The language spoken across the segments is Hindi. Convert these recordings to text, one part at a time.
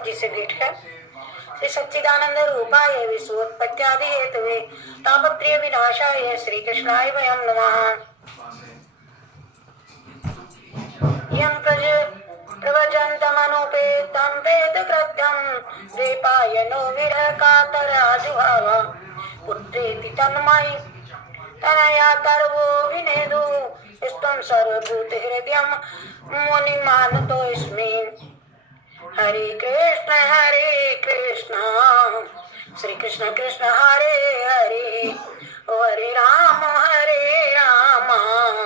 प्रहलाद जी से भेंट है। श्री सच्चिदानंद रूपाय विश्वोत्पत्त्यादि हेतवे तापत्रय विनाशाय श्री कृष्णाय वयं नमः। यं प्रव्रजन्तमनुपेतं वेदकृत्यं द्वैपायनो विरहकातराजुहाव पुत्रेति तन्मयि तनया तर्वो विनेदु स्त्वं सर्वभूतहृदयं मुनिमानतोऽस्मि। हरे कृष्ण श्री कृष्ण कृष्ण हरे हरे हरे राम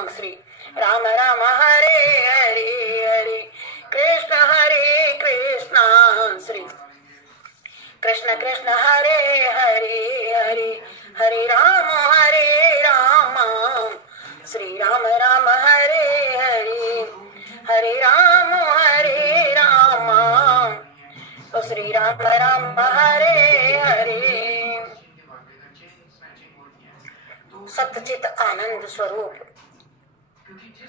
श्री राम राम हरे हरे हरे कृष्ण श्री कृष्ण कृष्ण हरे हरे हरे राम श्री राम राम हरे हरे राम तो श्री राम राम हरे हरे। सच्चित आनंद स्वरूप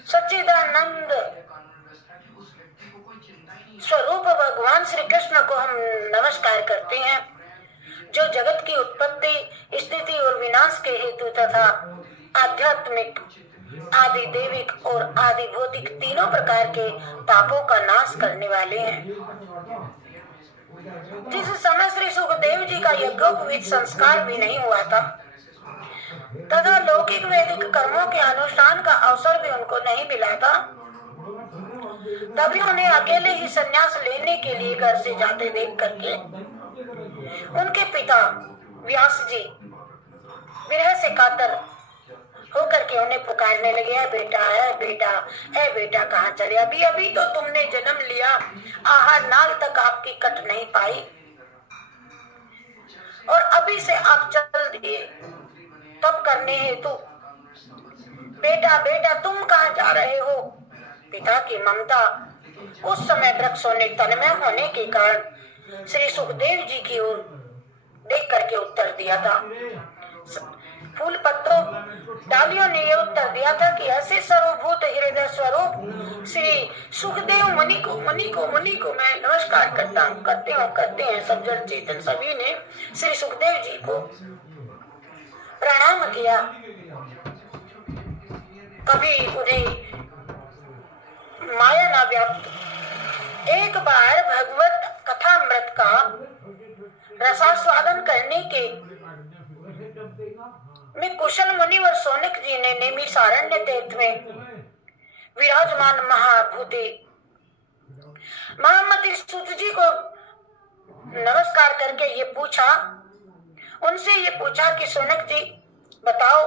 सच्चिदानंद स्वरूप भगवान श्री कृष्ण को हम नमस्कार करते हैं, जो जगत की उत्पत्ति, स्थिति और विनाश के हेतु तथा आध्यात्मिक, आदि दैविक और आदि भौतिक तीनों प्रकार के पापों का नाश करने वाले हैं। जिस समय श्री सुखदेव जी का यज्ञोपवीत संस्कार भी नहीं हुआ था तथा लौकिक वैदिक कर्मों के अनुष्ठान का अवसर भी उनको नहीं मिला था, तभी उन्हें अकेले ही संन्यास लेने के लिए घर से जाते देख करके उनके पिता व्यास जी विरह से कातर होकर के उन्हें पुकारने लगे, है बेटा कहाँ चले? अभी अभी तो तुमने जन्म लिया, आहार नाल तक आपकी कट नहीं पाई और अभी से आप चल दिए तब करने हेतु। बेटा तुम कहाँ जा रहे हो? पिता की ममता उस समय वृक्षों ने तन्मय होने के कारण श्री सुखदेव जी की ओर देख करके उत्तर दिया था। फूल पत्तों डालियों ने ये उत्तर दिया था कि ऐसे सर्वभूत हृदय स्वरूप श्री सुखदेव मुनि को मैं नमस्कार करते हैं। सज्जन चेतन सभी ने श्री सुखदेव जी को प्रणाम किया। कभी उन्हें माया ना व्याप्त। एक बार भगवत कथामृत का रसास्वादन करने के में कुशल मुनि व सोनक जी ने नैमिषारण्य तीर्थ में विराजमान महाभूति महामती सूत जी को नमस्कार करके उनसे ये पूछा कि सोनक जी बताओ।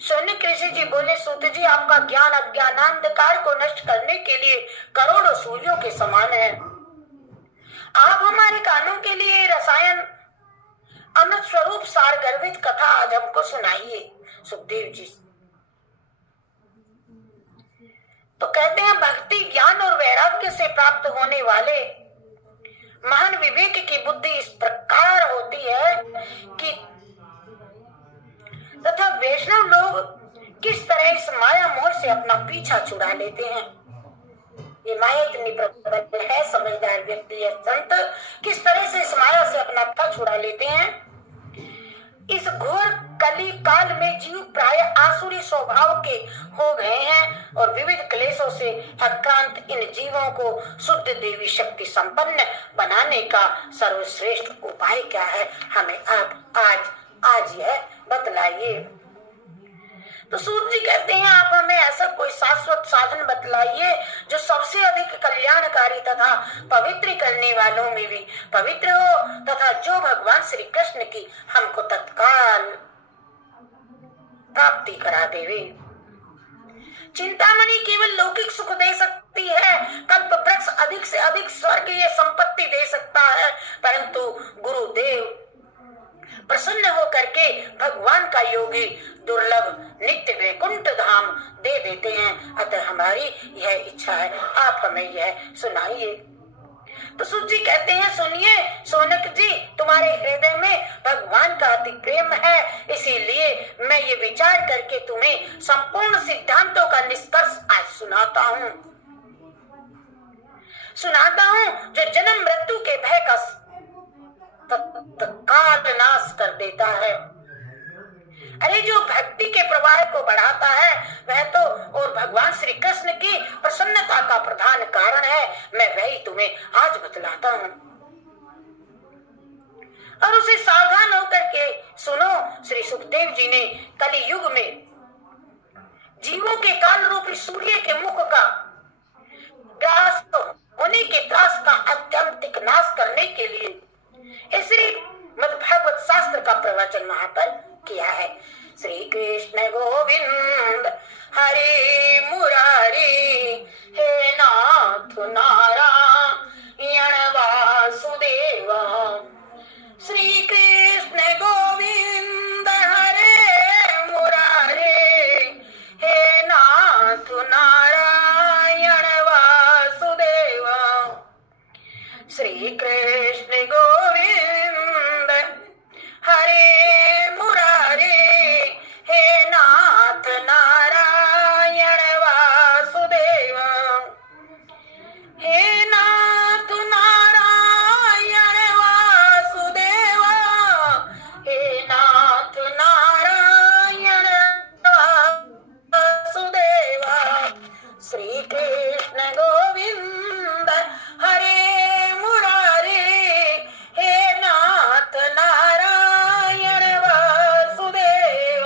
सोनक ऋषि जी बोले, सूत जी आपका ज्ञान अज्ञानांधकार को नष्ट करने के लिए करोड़ों सूर्यों के समान है। आप हमारे कानों के लिए रसायन अमृत स्वरूप सार गर्भित कथा आज हमको सुनाइए। सुखदेव जी तो कहते हैं, भक्ति ज्ञान और वैराग्य से प्राप्त होने वाले महान विवेक की बुद्धि इस प्रकार होती है कि तथा वैष्णव लोग किस तरह इस माया मोह से अपना पीछा छुड़ा लेते हैं। ये माया इतनी प्रबल है, समझदार व्यक्ति या संत किस तरह से इस माया से अपना पीछा छुड़ा लेते हैं। इस घोर कली काल में जीव प्राय आसुरी स्वभाव के हो गए हैं और विविध क्लेशों से आक्रांत इन जीवों को शुद्ध देवी शक्ति संपन्न बनाने का सर्वश्रेष्ठ उपाय क्या है, हमें आप आज यह बतलाइए। तो सूत जी कहते हैं, आप हमें ऐसा कोई शाश्वत साधन बतलाइए जो सबसे अधिक कल्याणकारी तथा पवित्र करने वालों में भी पवित्र हो तथा जो भगवान श्री कृष्ण की हमको तत्काल प्राप्ति करा देवे। चिंतामणि केवल लौकिक सुख दे सकती है, कल्प वृक्ष अधिक से अधिक स्वर्गीय संपत्ति दे सकता है, परंतु गुरुदेव प्रसन्न होकर के भगवान का योगी दुर्लभ नित्य वैकुंठ धाम दे देते हैं। अतः हमारी यह इच्छा है, आप हमें यह सुनाइए। तो सूत जी कहते हैं, सुनिए सोनक जी, तुम्हारे हृदय में भगवान का अति प्रेम है, इसीलिए मैं ये विचार करके तुम्हें संपूर्ण सिद्धांतों का निष्कर्ष आज सुनाता हूँ। सुनाता हूँ जो जन्म मृत्यु के भय का तत्काल नाश कर देता है। अरे जो भक्ति के प्रवाह को बढ़ाता है वह तो और भगवान श्री कृष्ण की प्रसन्नता का प्रधान कारण है। मैं वही तुम्हें आज बतलाता हूँ और उसे सावधान होकर के सुनो। श्री सुखदेव जी ने कलि युग में जीवों के काल रूपी सूर्य के मुख का ग्रास होने के त्रास का आत्यंतिक नाश करने के लिए श्रीमद् भागवत शास्त्र का प्रवचन वहां पर किया है। श्री कृष्ण गोविंद हरे मुरारी हे नाथ नारायण वासुदेव। श्री कृष्ण गोविंद हरे मुरारी हे नाथ नारायण वासुदेव। श्री कृष्ण गोविंद हरे मुरारी हे नाथ नारायण वासुदेव। हे नाथ नारायण वासुदेव। हे नाथ नारायण वासुदेव। श्री कृष्ण गोविंद हरे मुरारी हे नाथ नारायण वासुदेव।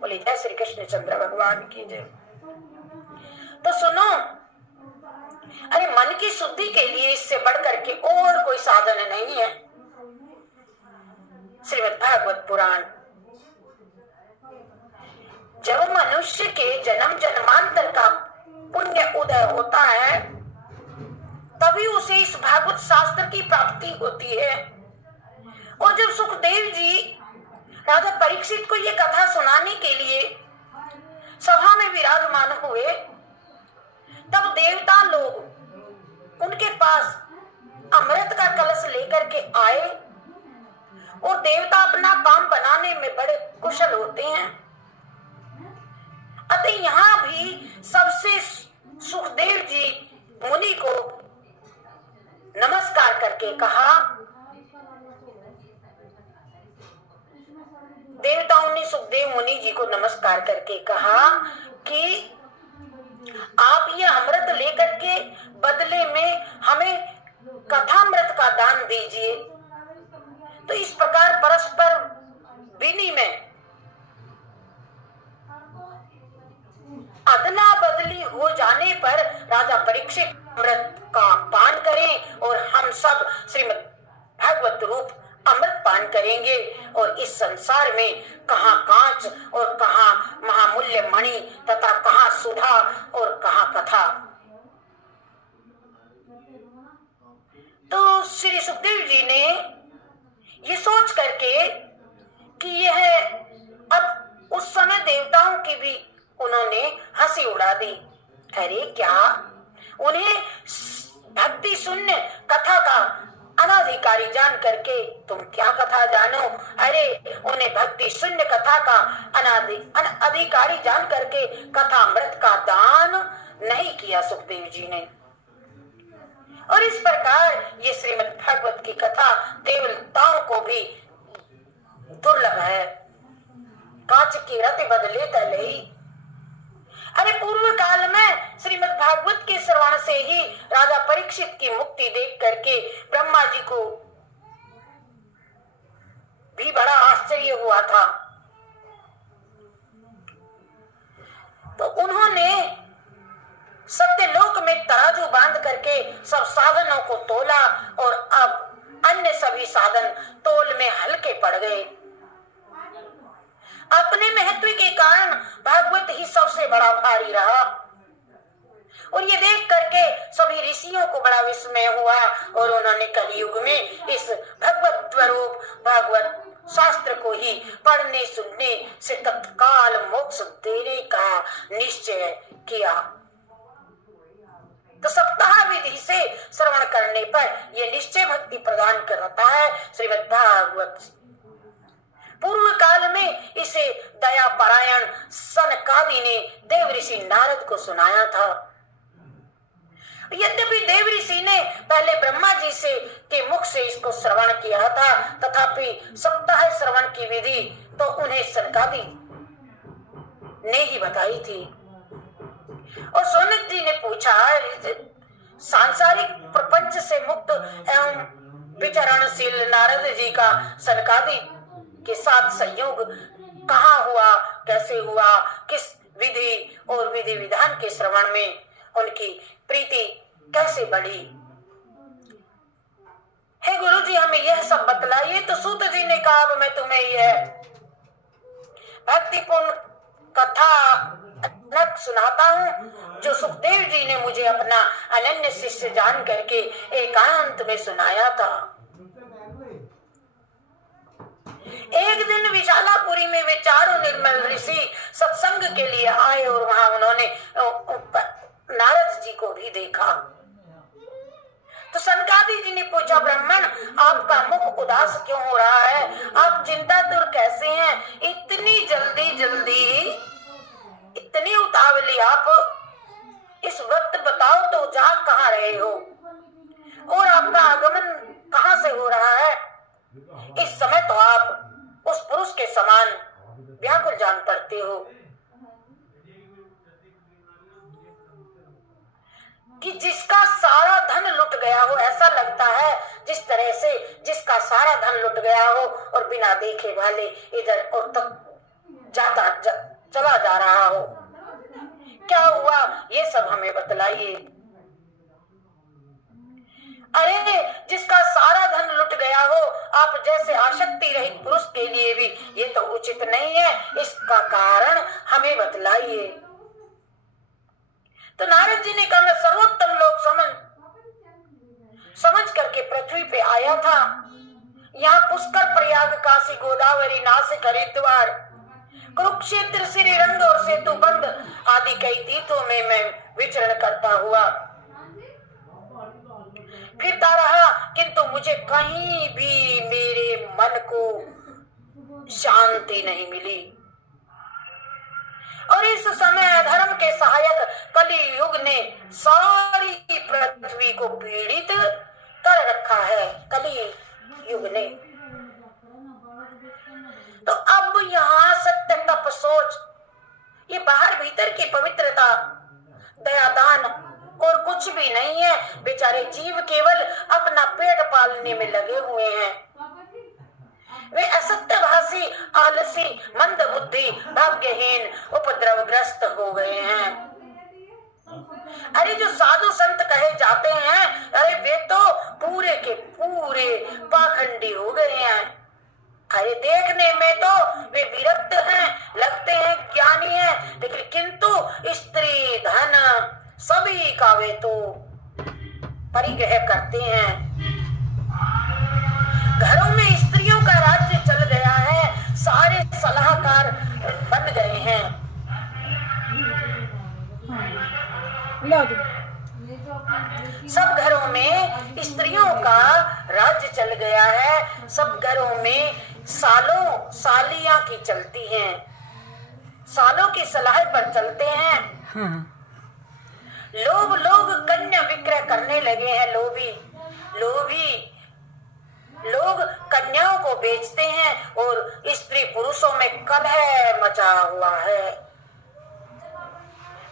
बोले जय श्री कृष्ण चंद्र भगवान की जय। तो सुनो, अरे मन की शुद्धि के लिए इससे बढ़कर के और कोई साधन नहीं है। श्रीमद् भागवत पुराण जब मनुष्य के जन्म जन्मांतर का पुण्य उदय होता है तभी उसे इस भागवत शास्त्र की प्राप्ति होती है। और जब सुखदेव जी राजा परीक्षित को ये कथा सुनाने के लिए सभा में विराजमान हुए तब देवता लोग उनके पास अमृत का कलश लेकर के आए और देवता अपना काम बनाने में बड़े कुशल होते हैं। अतः यहाँ भी सबसे सुखदेव जी मुनि को नमस्कार करके कहा। देवताओं ने सुखदेव मुनि जी को नमस्कार करके कहा कि आप ये अमृत लेकर के बदले में हमें कथामृत का दान दीजिए। तो इस प्रकार परस्पर विनिमय अदला बदली हो जाने पर राजा परीक्षित अमृत का पान करें और हम सब श्रीमद् भागवत रूप अमृत पान करेंगे। और इस संसार में कहाँ कांच और कहाँ महामूल्य मणि तथा कहाँ सुधा और कहाँ कथा। तो श्री सुखदेव जी ने ये सोच करके कि यह अब उस समय देवताओं की भी उन्होंने हंसी उड़ा दी। अरे क्या उन्हें भक्ति शून्य कथा का अनाधिकारी जान करके तुम क्या कथा जानो। अरे उन्हें भक्ति शून्य कथा का अनाधिकारी जान करके कथा अमृत का दान नहीं किया सुखदेव जी ने। और इस प्रकार ये श्रीमद् भागवत की कथा देवताओं को भी दुर्लभ है। कांच की रति बदले तले। अरे पूर्व काल में श्रीमद् भागवत के श्रवण से ही राजा परीक्षित की मुक्ति देख करके ब्रह्मा जी को भी बड़ा आश्चर्य हुआ था। तो उन्होंने सत्यलोक में तराजू बांध करके सब साधनों को तोला और अब अन्य सभी साधन तोल में हल्के पड़ गए। अपने महत्व के कारण भागवत ही सबसे बड़ा भारी रहा। और ये देख करके सभी ऋषियों को बड़ा विस्मय हुआ और उन्होंने कलयुग में इस भगवत स्वरूप भागवत शास्त्र को ही पढ़ने सुनने से तत्काल मोक्ष देने का निश्चय किया। तो सप्ताह विधि से श्रवण करने पर यह निश्चय भक्ति प्रदान करता है श्रीमद् भागवत। पूर्व काल में इसे दया परायण सनकादि ने देव ऋषि नारद को सुनाया था। यद्यपि देव ऋषि ने पहले ब्रह्मा जी से के मुख से इसको श्रवण किया था, तथापि सप्ताह श्रवण की विधि तो उन्हें सनकादि ने ही बताई थी। और सौनक जी ने पूछा, सांसारिक प्रपंच से मुक्त एवं विचरणशील नारद जी का सनकादि के साथ संयोग कहाँ हुआ, कैसे हुआ, किस विधि और विधि विधान के श्रवण में उनकी प्रीति कैसे बढ़ी? हे गुरु जी, हमें यह सब बतलाइए। तो सूत जी ने कहा, अब मैं तुम्हें यह भक्तिपूर्ण कथा सुनाता हूँ जो सुखदेव जी ने मुझे अपना अनन्य शिष्य जान करके एकांत में सुनाया था। एक दिन विशालापुरी में वे चारों निर्मल ऋषि सत्संग के लिए आए और वहां उन्होंने नारद जी को भी देखा। तो सनकादि जी ने पूछा, ब्राह्मण, आपका मुख उदास क्यों हो रहा है? आप चिंतातुर कैसे हैं? इतनी जल्दी इतनी उतावली आप इस वक्त बताओ तो जा कहाँ रहे हो और आपका आगमन कहाँ से हो रहा है? इस समय तो आप उस पुरुष के समान व्याकुल जान पड़ते हो कि जिसका सारा धन लुट गया हो। ऐसा लगता है जिस तरह से जिसका सारा धन लुट गया हो और बिना देखे वाले इधर और तक चला जा रहा हो। क्या हुआ, ये सब हमें बतलाइए। अरे, जिसका सारा धन लुट गया हो, आप जैसे आसक्ति रहित पुरुष के लिए भी ये तो उचित नहीं है। इसका कारण हमें बतलाइए। तो नारद जी ने कहा, मैं सर्वोत्तम लोक समझ करके पृथ्वी पे आया था। यहाँ पुष्कर, प्रयाग, काशी, गोदावरी, नासिक, हरिद्वार, कुरुक्षेत्र, श्रीरंग और सेतुबंध आदि कई तीर्थों में मैं विचरण करता हुआ फिरता रहा, किंतु मुझे कहीं भी मेरे मन को शांति नहीं मिली। और इस समय अधर्म के सहायक कली युग ने सारी पृथ्वी को पीड़ित कर रखा है। कली युग ने तो अब यहाँ सत्य, तप, सोच, ये बाहर भीतर की पवित्रता, दयादान और कुछ भी नहीं है। बेचारे जीव केवल अपना पेट पालने में लगे हुए हैं। वे असत्यभाषी, आलसी, मंद बुद्धि, भाग्यहीन, उपद्रवग्रस्त हो गए हैं। अरे, जो साधु संत कहे जाते हैं, अरे वे तो पूरे के पूरे पाखंडी हो गए हैं। अरे, देखने में तो वे विरक्त हैं, लगते हैं ज्ञानी हैं, लेकिन किंतु स्त्री, धन सभी का वे तो परिग्रह करते हैं। घरों में स्त्रियों का राज्य चल गया है, सारे सलाहकार बन गए हैं। सब घरों में स्त्रियों का राज्य चल गया है। सब घरों में सालों सालियां की चलती हैं, सालों की सलाह पर चलते हैं। लोग कन्या विक्रय करने लगे हैं। लोभी लोग कन्याओं को बेचते हैं और स्त्री पुरुषों में कलह मचा हुआ है।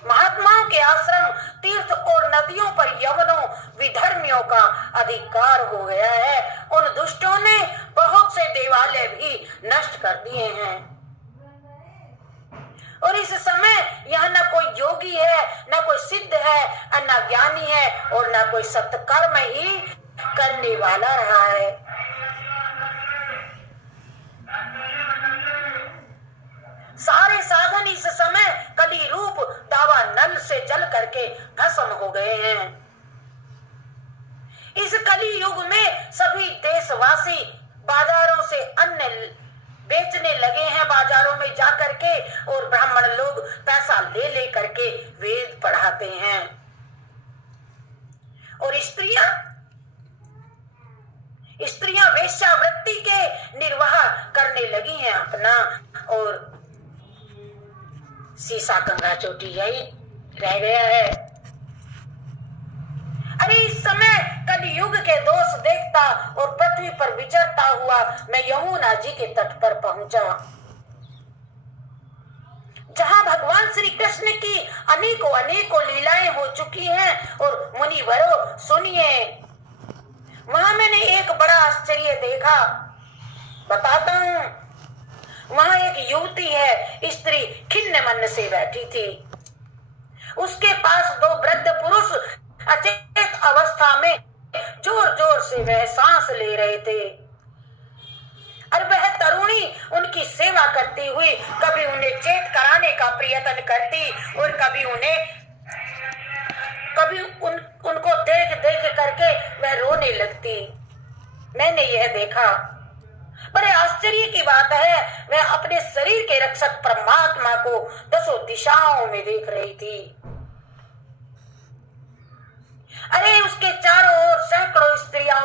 महात्माओं के आश्रम, तीर्थ और नदियों पर यवनों, विधर्मियों का अधिकार हो गया है। उन दुष्टों ने बहुत से देवालय भी नष्ट कर दिए हैं। और इस समय यहाँ न कोई योगी है, न कोई सिद्ध है, न ज्ञानी है और न कोई सत्कर्म ही करने वाला रहा है। सारे साधन इस समय कली रूप दावा नल से जल करके भस्म हो गए हैं। इस कली युग में सभी देशवासी बाजारों से अन्न बेचने लगे हैं, बाजारों में जा करके, और ब्राह्मण लोग पैसा ले ले करके वेद पढ़ाते हैं। और स्त्रियां वेश्यावृत्ति के निर्वाह करने लगी हैं अपना, और शीशा कंघा चोटी यही रह गया है। समय कलयुग के दोष देखता और पृथ्वी पर विचरता हुआ मैं यमुना जी के तट पर पहुंचा, जहां भगवान श्री कृष्ण की अनेकों अनेकों लीलाएं हो चुकी हैं। और मुनिवरों सुनिए, वहां मैंने एक बड़ा आश्चर्य देखा, बताता हूं। वहां एक युवती है, स्त्री खिन्न मन से बैठी थी। उसके पास दो वृद्ध पुरुष अचेत अवस्था में जोर जोर से वह सांस ले रहे थे और वह तरुणी उनकी सेवा करती हुई कभी उन्हें चेत कराने का प्रयत्न करती और कभी उनको देख देख करके वह रोने लगती। मैंने यह देखा। बड़े आश्चर्य की बात है, वह अपने शरीर के रक्षक परमात्मा को दसों दिशाओं में देख रही थी। अरे उसके चारों ओर सैकड़ों स्त्रियां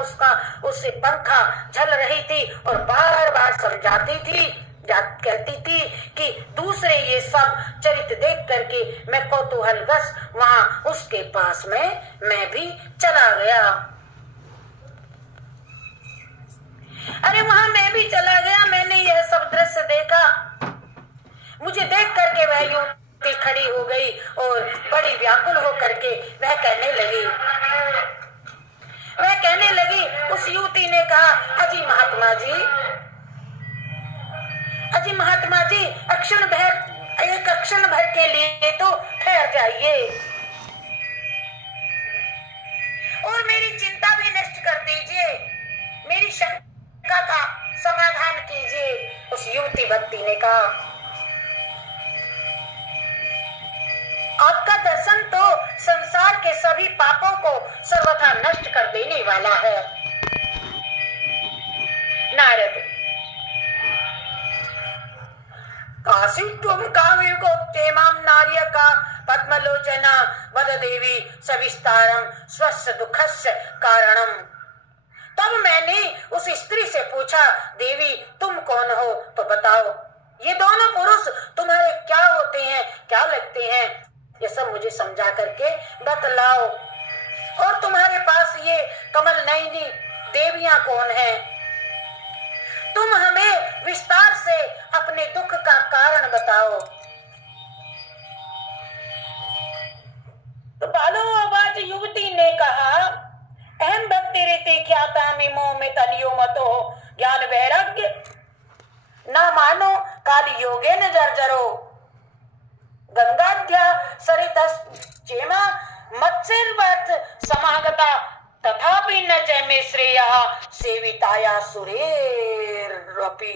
उससे पंखा झल रही थी और बार बार समझाती थी, कहती थी कि दूसरे ये सब चरित्र देख करके मैं कौतूहलवश वहां उसके पास में मैं भी चला गया। अरे वहां मैं भी चला गया। मैंने यह सब दृश्य देखा। मुझे देख करके वह युवती खड़ी हो गई और बड़ी व्याकुल हो करके वह कहने लगी। उस युवती ने कहा, अजी महात्मा जी एक क्षण भर के लिए तो ठहर जाइए और मेरी चिंता भी नष्ट कर दीजिए, मेरी शंका का समाधान कीजिए। उस युवती भक्ति ने कहा, आपका दर्शन तो संसार के सभी पापों को सर्वथा नष्ट कर देने वाला है। नारद, काशी तुम काव्य को तेमाम नार्य का पद्मलोचना वद देवी सविस्तारम स्वस्य दुखस्य कारणम। तब मैंने उस स्त्री से पूछा, देवी तुम कौन हो तो बताओ, ये दोनों पुरुष तुम्हारे क्या होते हैं, क्या लगते हैं, ये सब मुझे समझा करके बतलाओ। और तुम्हारे पास ये कमल नयनी देवियां कौन हैं? तुम हमें विस्तार से अपने दुख का कारण बताओ। तो बालो आवाज युवती ने कहा, अहम भक्ति रीति ख्याता मिमो में तनियो मतो ज्ञान वैराग्य न मानो काल योगे न जर्जरो गंगाध्या सरितस चेमा मत्स्यवत समागता तथापि न च मे श्रेया सेविताया सुरेरपि।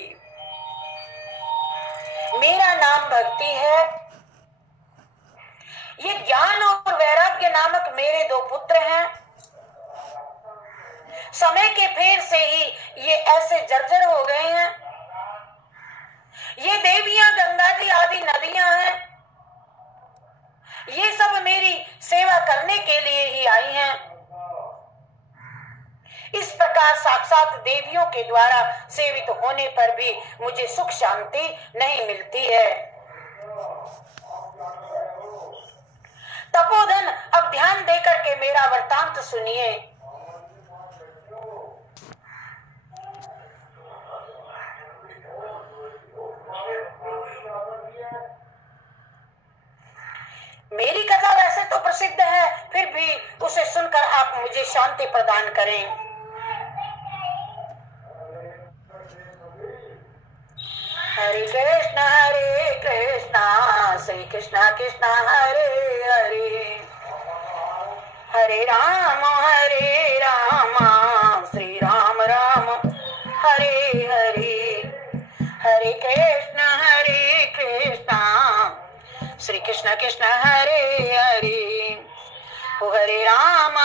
मेरा नाम भक्ति है। ये ज्ञान और वैराग्य नामक मेरे दो पुत्र हैं। समय के फेर से ही ये ऐसे जर्जर हो गए हैं। ये देवियां गंगा जी आदि नदियां हैं। ये सब मेरी सेवा करने के लिए ही आई हैं। इस प्रकार साक्षात देवियों के द्वारा सेवित होने पर भी मुझे सुख शांति नहीं मिलती है। तपोधन, अब ध्यान देकर के मेरा वृत्तांत सुनिए। मेरी कथा वैसे तो प्रसिद्ध है, फिर भी उसे सुनकर आप मुझे शांति प्रदान करें। हरे कृष्णा श्री कृष्णा कृष्णा हरे हरे, हरे राम श्री राम राम हरे हरे, हरे कृष्णा श्री कृष्ण कृष्ण हरे हरे, हरे राम